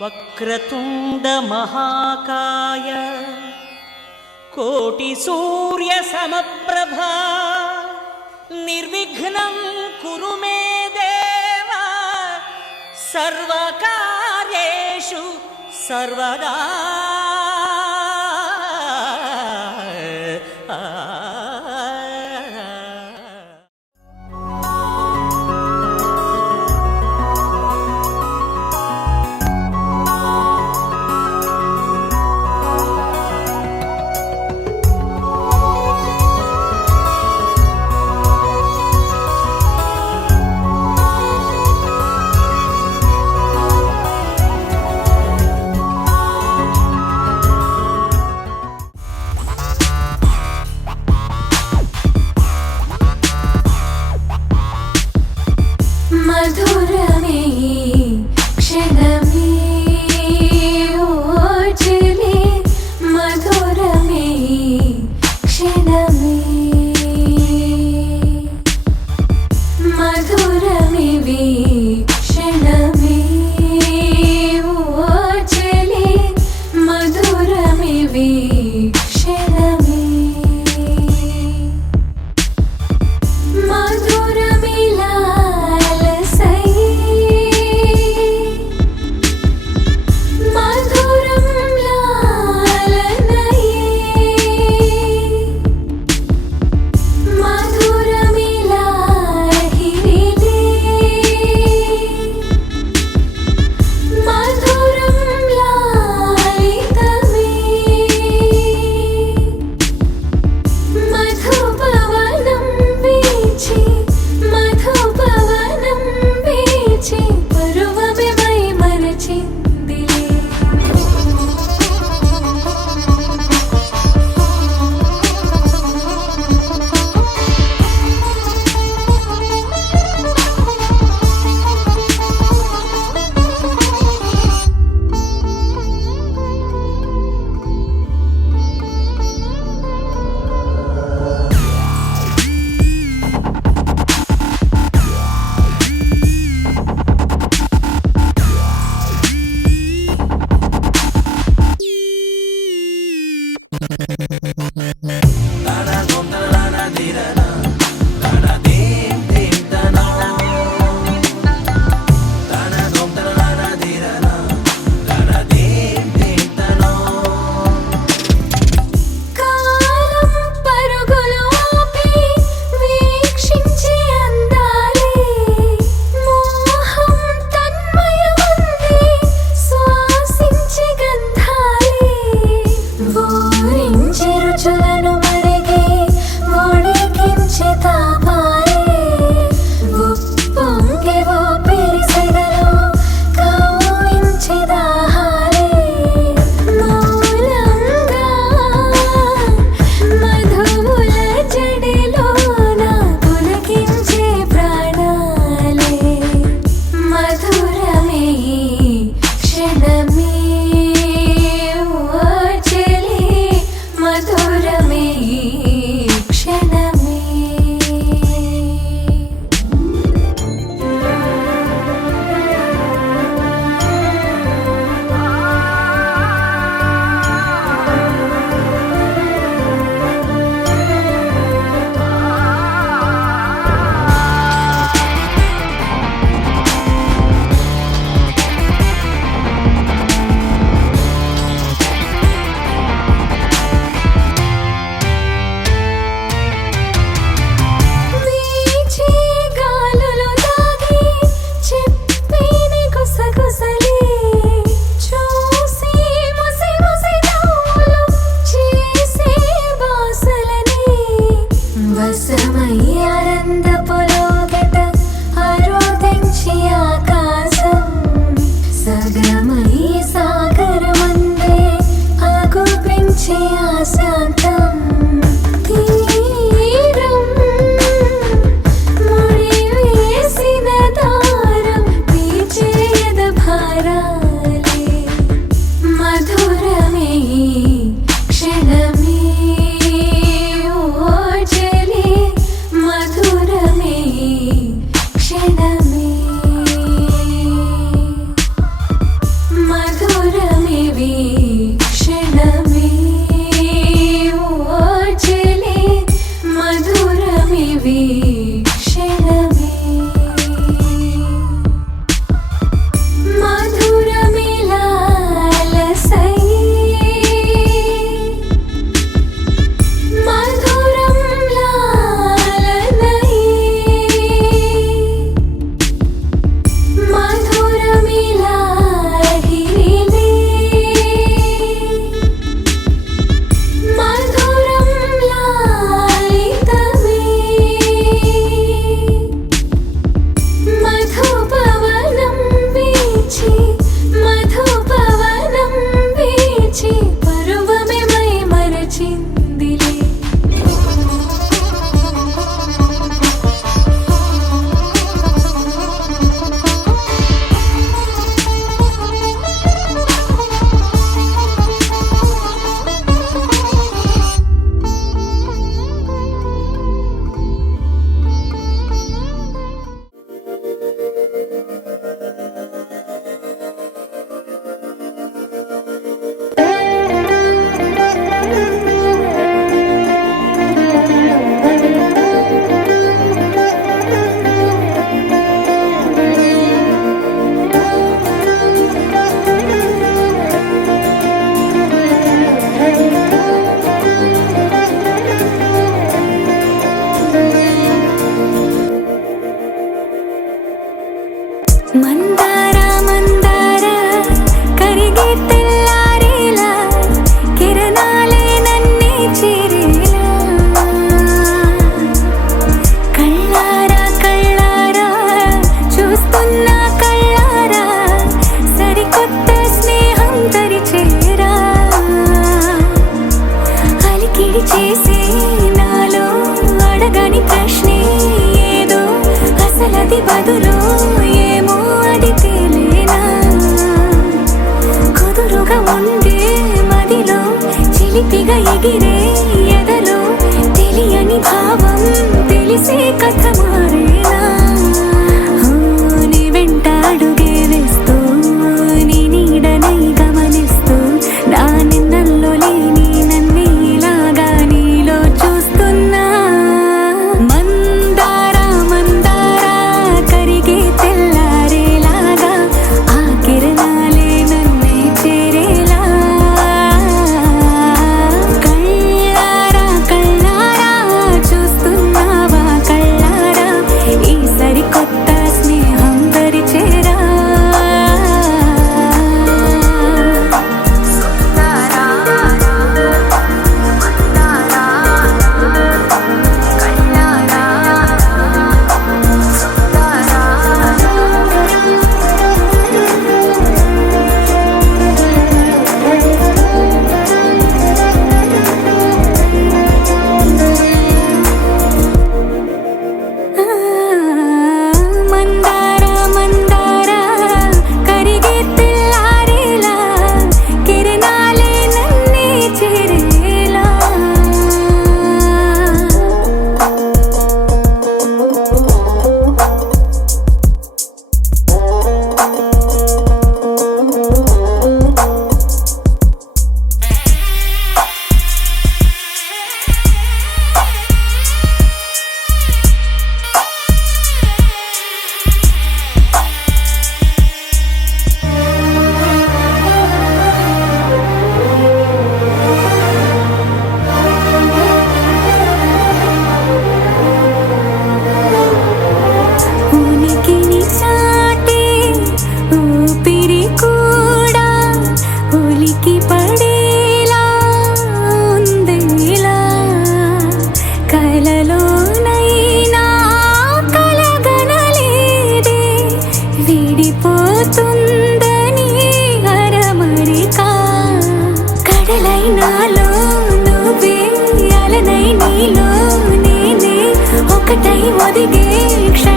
వక్రతుండ మహాకాయ కోటి సూర్య సమప్రభా నిర్విఘ్నం కురు మే దేవ సర్వకార్యేషు సర్వదా.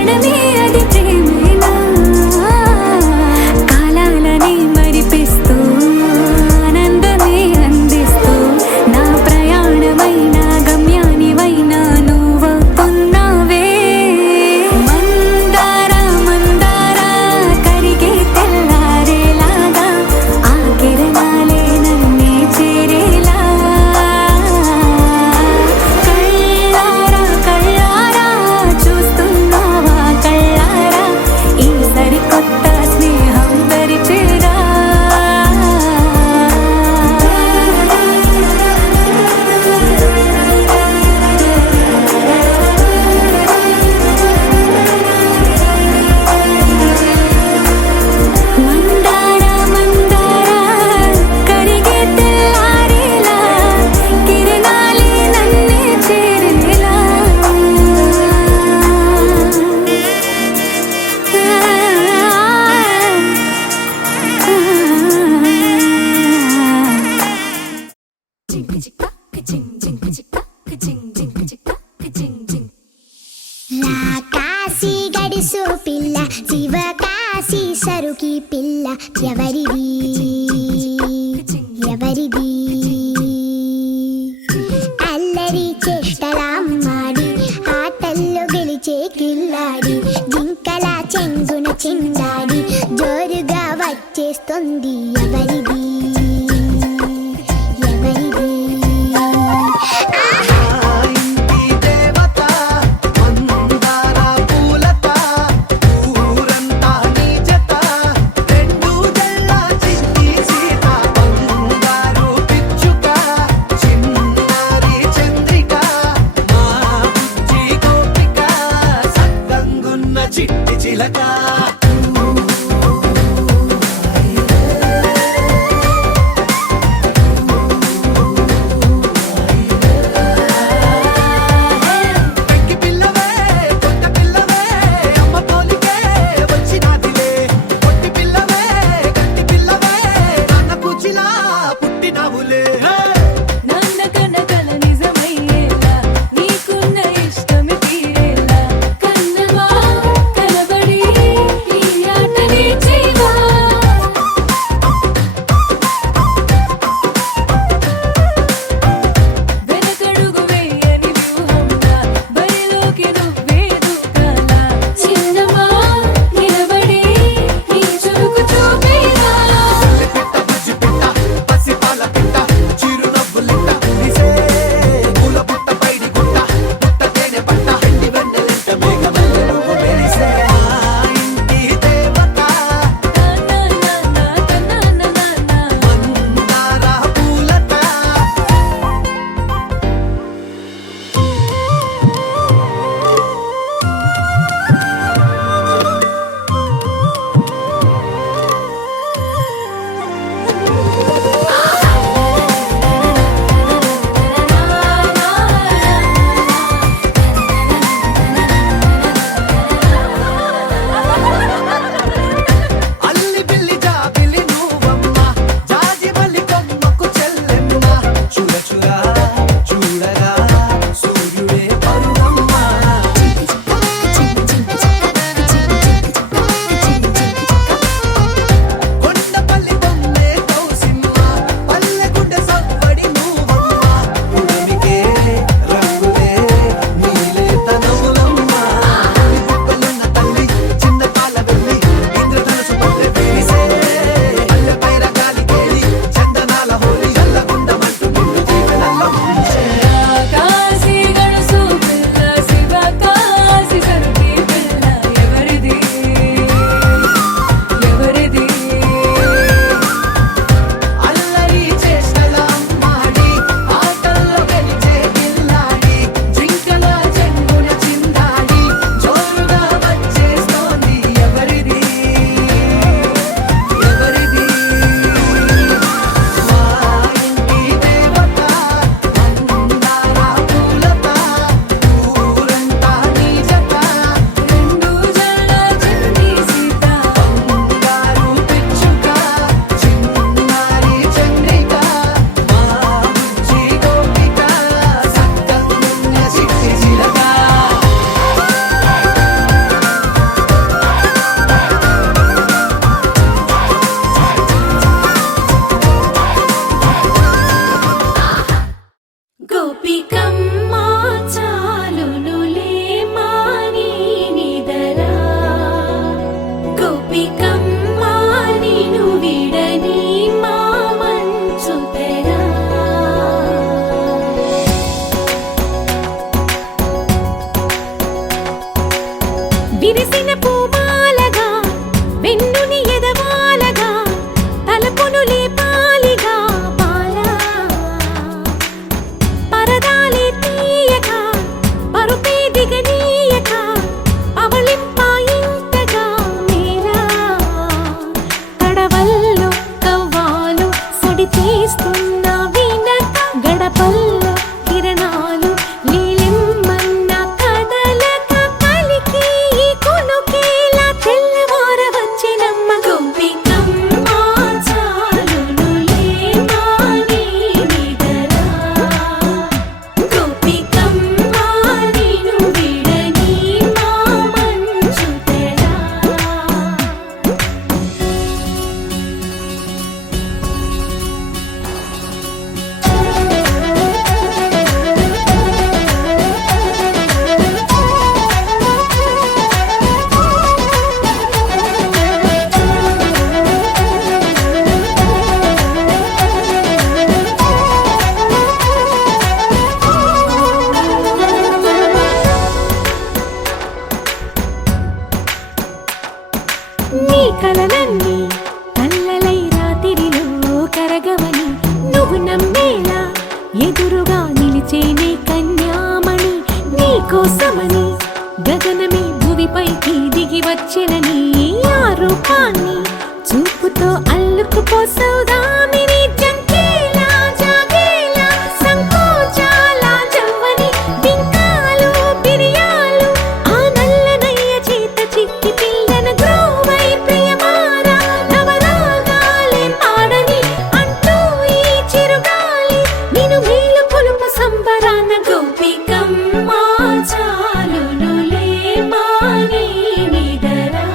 ప్రాణమే అది ప్రేమేనా కాలాలని మరిపిస్తూ ఆనందమే అందిస్తూ నా ప్రయాణమైన గమ్యానివైనా నువ్వవుతున్నావే మందార మందార కరిగే తెల్లారేలాగా ఆ కిరణాలే నన్నే చేరేలా కళ్ళారా కళ్ళారా చూస్తున్నావా కళ్ళారా ఈ సరికొత్త స్నేహం పరిచేరా మందార మందార కరిగే తెల్లారేలా కిరణాలే నన్నే చేరేలా కాశీ గడిసు పిల్ల శివకాశీ సరుకి పిల్ల ఎవరిది ఎవరిది అల్లరి చేష్టలామ్మాడి ఆటల్లో గెలిచే కిల్లాడి జింకల చెంగున చిందాడి జోరుగా వచ్చేస్తుంది ఎవరిది ఎవరిది ఇంటి దేవత మందార పూలత ఊరంతా నీ జత రెండు జల్ల చిట్టి సీత బంగారు పిచ్చుక చిన్నారి చంద్రిక మా బుజ్జి గోపిక సక్కంగున్న చిట్టి చిలక మెచ్చిన నీ ఆ రూపాన్ని చూపుతో అల్లుకుపోసౌదామిని జంకేలా జాగేలా సంకోచాల జవ్వని బింకాలు బిరియాలు ఆ నల్లనయ్య చేత చిక్కి పిల్లన గ్రోవై ప్రియమారా నవరాగాలే పాడని అంటూ ఈ చిరుగాలి నిన్ను మేలు కొలుపు సంబరాన గోపికమ్మ చాలునులే మాని నిదరా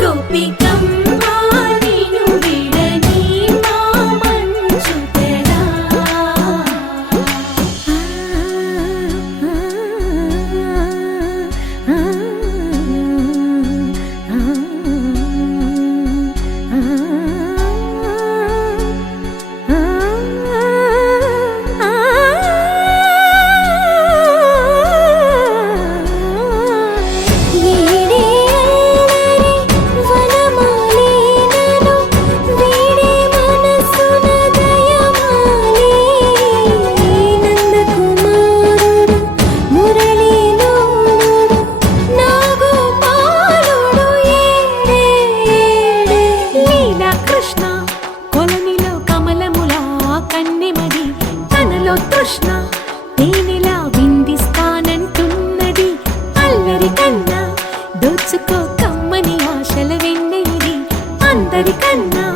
గోపికమ్మ నిన్ను విడని మా మంచు తెరా కృష్ణ కొలనిలో కమలములా కన్నెమది తనలో తృష్ణ తేనెలా విందిస్తానంటున్నది అల్లరి కన్నా దోచుకో కమ్మని ఆశల వెన్నెయిది అందరికన్నా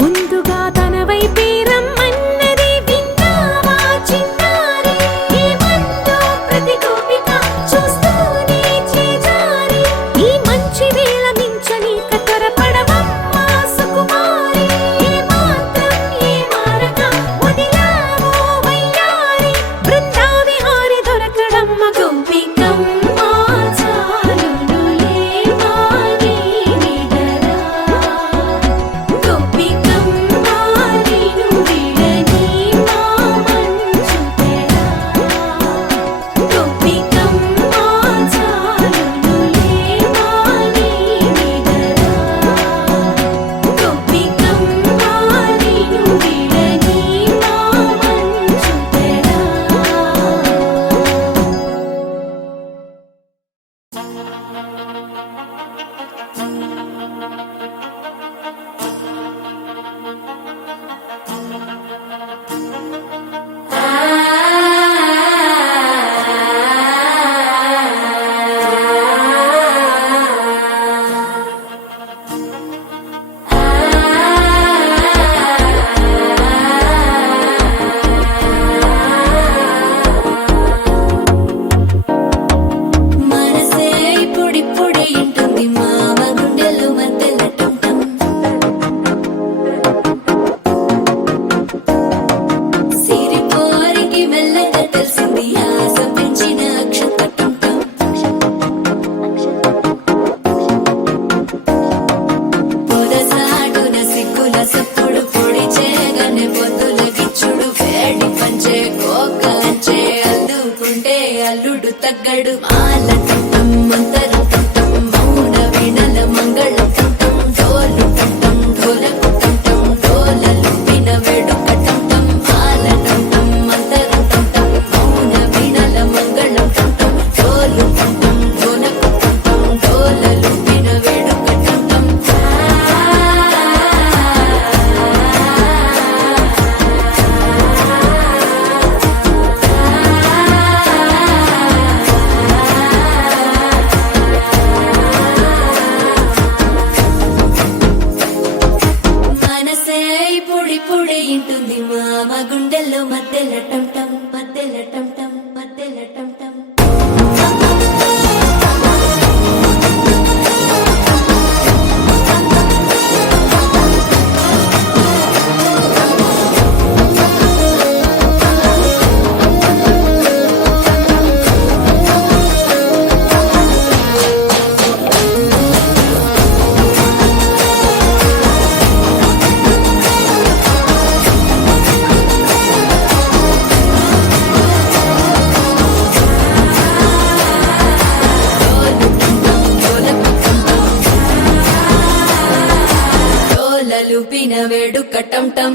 ముందుగా తన వైపే రమ్మన్నది విన్నావా చిన్నారి ఏమందో ప్రతి గోపిక చూస్తూనే చేజారి ఈ మంచి వేళ మించని త్వరపడవమ్మా సుకుమారి ఏ మాత్రం ఏ మారక వదిలావో వయ్యారి బృందావిహారి దొరకడమ్మ గోపికమ్మ చాలునులే మాని నిదరా గోపికమ్మ నిన్ను విడని మా మంచు తెరా గోపికమ్మ చాలునులే మాని నిదరా గోపికమ్మ నిన్ను విడని మా మంచు తెరా మనసే ఇప్పుడిప్పుడే ఇంటుంది మామ గుండెలు మధ్యలటం సిరిపోరికి మెల్లగా తెలిసింది ఆశ పెంచిన అక్షతటం పొదసాటున సిగ్గుల సప్పుడు పొడి చేయగానే పొద్దుల గిచ్చుడు వేడి పంచే కోకలంచే అల్లుకుంటే అల్లుడు తగ్గడు మాల కంఠం మంతరు కంఠం మౌన వీణల మంగళ కంఠం డోలు కంఠం ఢోలకు కంఠం డోలలు విన వేడుక కంఠం మాల కంఠం మంతరు కంఠం మౌన వీణల మంగళ కంఠం డోలు కంఠం ఢోలకు కంఠం డోలలు విన వేడుక కంఠం మనసే ఇప్పుడిప్పుడే ఇంటుంది మామ గుండెల్లో మధ్యలటం టం మధ్యలటం టం మధ్యలటం టం లుపిన వేడుక టం టం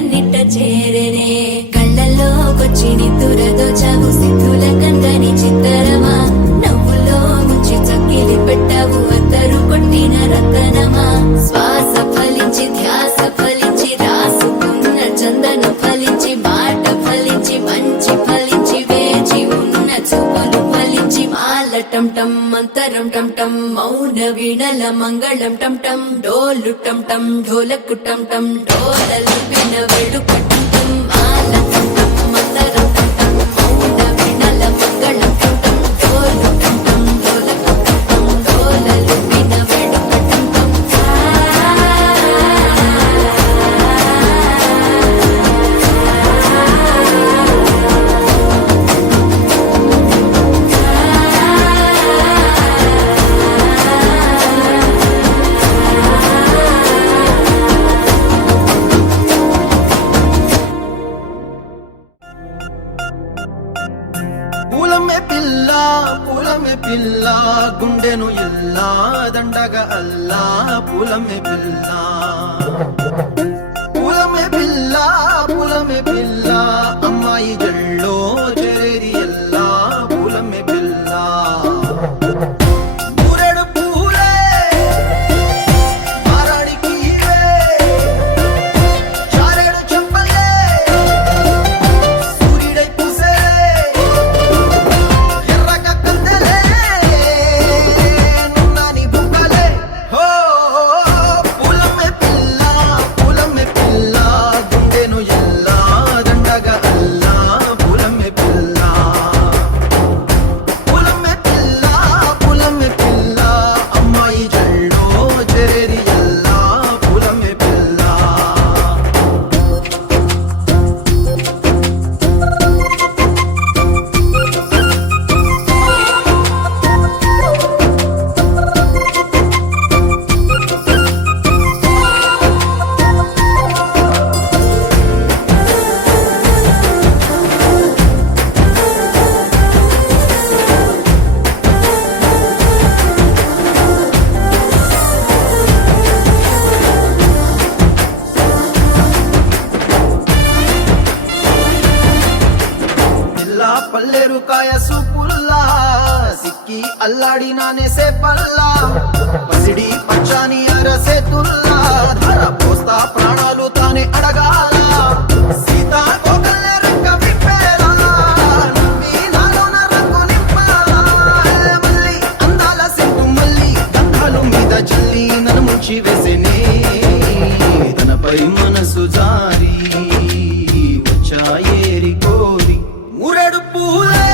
కన్నిట చేరనే కళ్ళల్లోకొచ్చి నిద్దురదోచావు సిద్ధుల కందని చిత్తరమా నవ్వులో ముంచి చక్కిలి పెట్టావు అద్దరు కొట్టిన రతనమా శ్వాస ఫలించి ధ్యాస ఫలించి రాసుకున్న చందను ఫలించి మాట ఫలించి మంచి ఫలించి వేచి ఉన్న చూపులు ఫలించి మాల టం టం మంతరం టం టం మౌన వీణల మంగళం టం టం డోలు టం టం ఢోలకు టం టం డోలలు విన వేడుక టం టం మాల టం టం మంతరం టం టం మౌన వీణల మంగళం టం టం డోలు టం టం ఢోలకు టం టం డోలలు విన వేడుక టం టం పూలమే పిల్ల గుండెను ఇల్లా దండగా అల్లా పూలమే పిల్ల పూలమే పిల్ల అమ్మాయి జల్లో చేరేది ఎల్లా పూలమే పిల్ల మూరెడు పూలే మారాడికి చారెడు చెప్పలే సూర్యుడై పూసే ఎర్రగా కందలే నున్నాని బుక్కలే హో పూలమే పిల్ల గుండెను ఎల్లా దండగా అల్లా పూలమే పిల్ల అమ్మాయి జల్లో చేరేది ఎల్లా పూలమే పిల్ల పిల్ల పల్లెరు కాయ సూపుల్లా సిక్కి అల్లాడి నానేసే పల్లా పసిడి పచ్చాని అరసే తుల్లా ధర పోస్తా ప్రాణాలు తానే అడగాల సీతా కోకల్లే రెక్క విప్పేలా నవ్వి నాలోన రంగు నింపాలా మల్లి అందాల సిగ్గు మల్లి గంధాలు మీద జల్లి నన్ను ముంచి వేసేనే తనపై మనసు జారి వచ్చాయేరి కోరి మూరెడు పూలే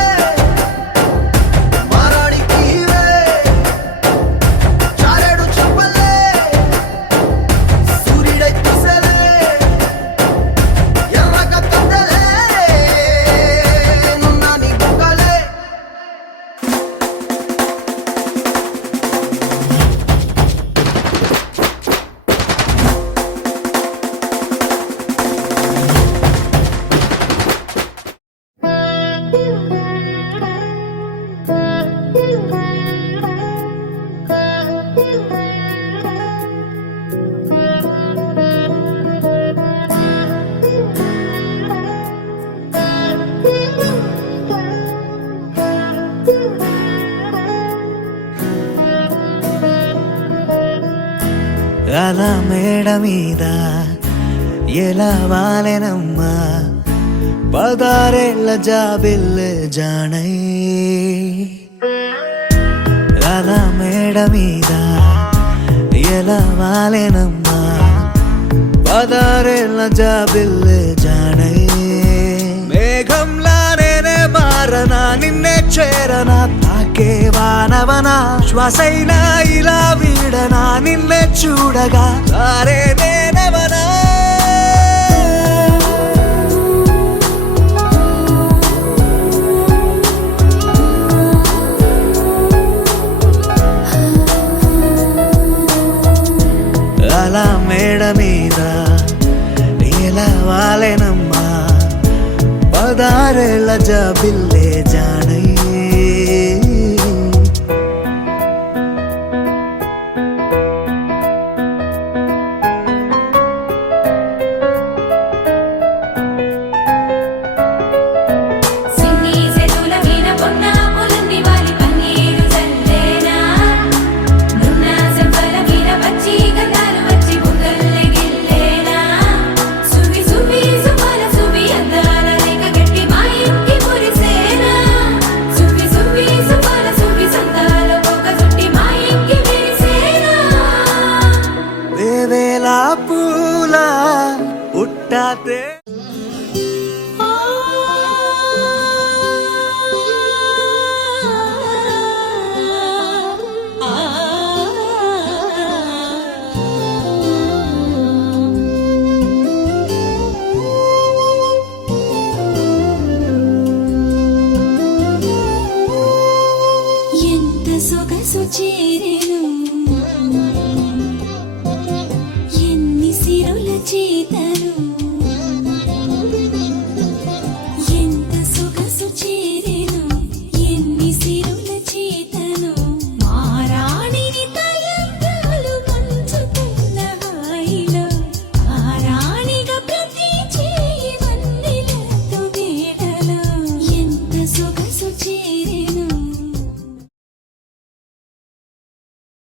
మారాడికి చారెడు చెప్పలే సూర్యుడై పూసలే ఎర్రగా కందలే నున్నాని బుక్కలే అలా మేడ మీద ఎలా వాలెనమ్మా పదారేళ్ళ జాబిల్లె జానై అలా మేడ మీద ఎలా వాలెనమ్మా పదారేళ్ళ జాబిల్లె జానై మేఘంలా నేనే మారనా నిన్నే చేరనా తాకే వానవనా శ్వాసైనా ఇలా వీడనా నిన్నే చూడగా సారే నేనవనా అలా మేడ మీద ఎలా వాలెనమ్మా పదారేళ్ళ జాబిల్లే జానై రాతే